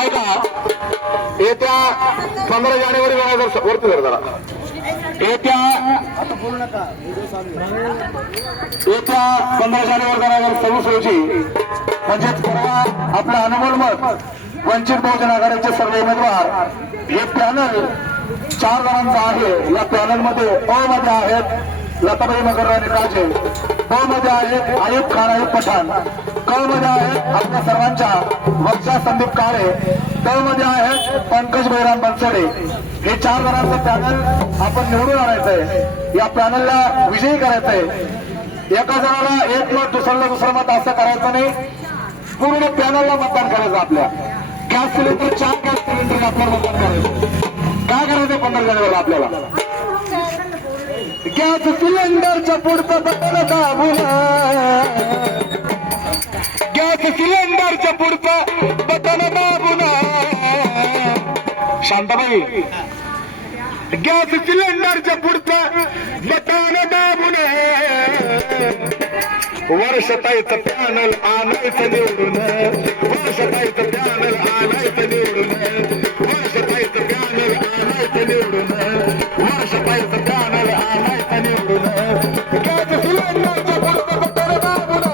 ऐका, येत्या 15 जानेवारी 2000 वरती जरा येत्या 15 जानेवारी 2026 रोजी म्हणजेच परवा आपलं अनमोल मत वंचित बहुजन आघाडीचे सर्व उमेदवार हे पॅनल 4 जणांचा आहे. या पॅनल मध्ये अ मध्ये आहेत लताबाई मकरराणी काजे, ब मध्ये आहेत आयुब खान आयुब पठाण, क मध्ये आहेत आपल्या सर्वांच्या वक्ता संदीप काळे, ड मध्ये आहेत पंकज बैराम बनसोडे. हे 4 जणांचं पॅनल आपण निवडून आणायचंय. या पॅनलला विजयी करायचंय. एका जणाला एक मत, दुसऱ्याला दुसरं मत असं करायचं नाही. पूर्ण पॅनलला मतदान करायचं. आपल्या गॅस सिलेंडर 4 गॅस सिलेंडर आपल्याला मतदान करायचं. काय करायचं 15 जानेवारीला आपल्याला गॅस सिलेंडरच्या पुढचं बटन दाबून, गॅस सिलेंडरच्या पुढचं बटन दाबून, शांताबाई गॅस सिलेंडरच्या पुढचं बटन दाबून वर्षताईचं पॅनल आणायचं निवडून, वर्षताईचं पॅनल आणायचं निवडून, वर्षताईचं पॅनल आणायचं निवडून, वर्षताईचं पॅनल आणायचं निवडून. गॅस सिलेंडरच्या पुढचं बटन दाबून,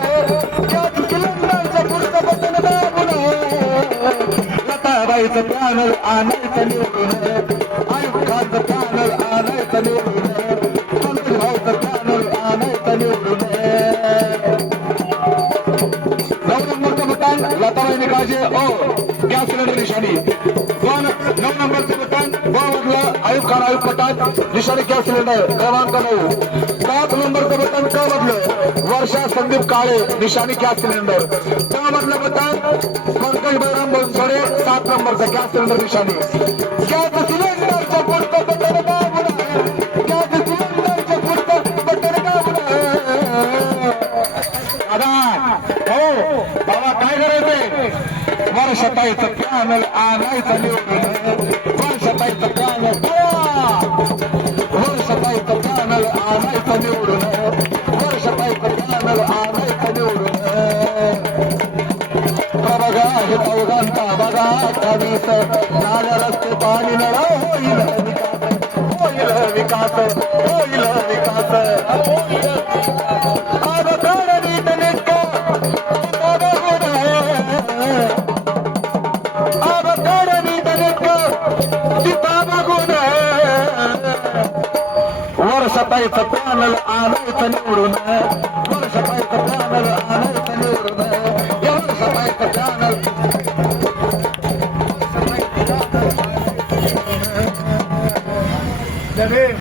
गॅस सिलेंडरच्या पुढचं बटन दाबून लताबाईचं पॅनल आणायचं निवडून, आयुब खानचं पॅनल आणायचं निवडून, पंकज भाऊचं पॅनल आणायचं निवडून. 9 नंबरचं मतदान लताबाई काजे ओ गॅस सिलेंडर निशाणी. 9 नंबरचं मतदान ब मधलं आयुब खान आयुब पठाण निशाणी गॅस सिलेंडर क्रमांक 9. 7 नंबरचं मतदान क मधलं वर्षा संदीप काळे निशाणी गॅस सिलेंडर. क मधलं मतदान पंकज बैराम बनसोडे 7 नंबरचं गॅस सिलेंडर निशाणी. गॅस सिलेंडरच्या पुढचं बटन दाबून, गॅस सिलेंडरच्या पुढचं बटन दाबून. हो बाबा काय करायचंय वर्षताईचं पॅनल आणायचं निवडून, वर्षताईचं पॅनल, वर्षताईचं पॅनल आणायचं निवडून, वर्षताईचं पॅनल आणायचं निवडून. बघा हे अवघांचा बघा कवीस नाल्या रस्ते पाणी नळ होईल विकास, होईल विकास, होईल विकास. आज काढणी तनिक अब काढणी तनिक चिता बघून वर्षताईचं पॅनल आणायचं निवडून, वर्षताईचं पॅनल आणायचं निवडून, वर्षताईचं पॅनल